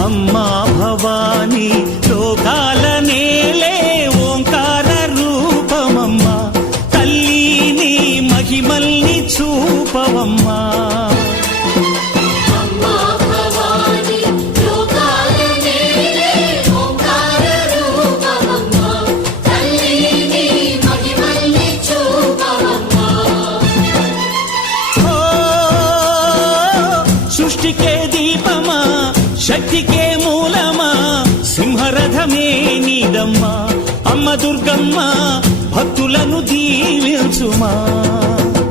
అమ్మా భవానీ లోకాల నేలే ఓంకార రూపమమ్మా తల్లి నీ మహిమల్ని చూపవమ్మా సృష్టికే దీపమా శక్తికే మూలమా సింహరథమే నీదమ్మా అమ్మ దుర్గమ్మ భక్తులను దీవించుమా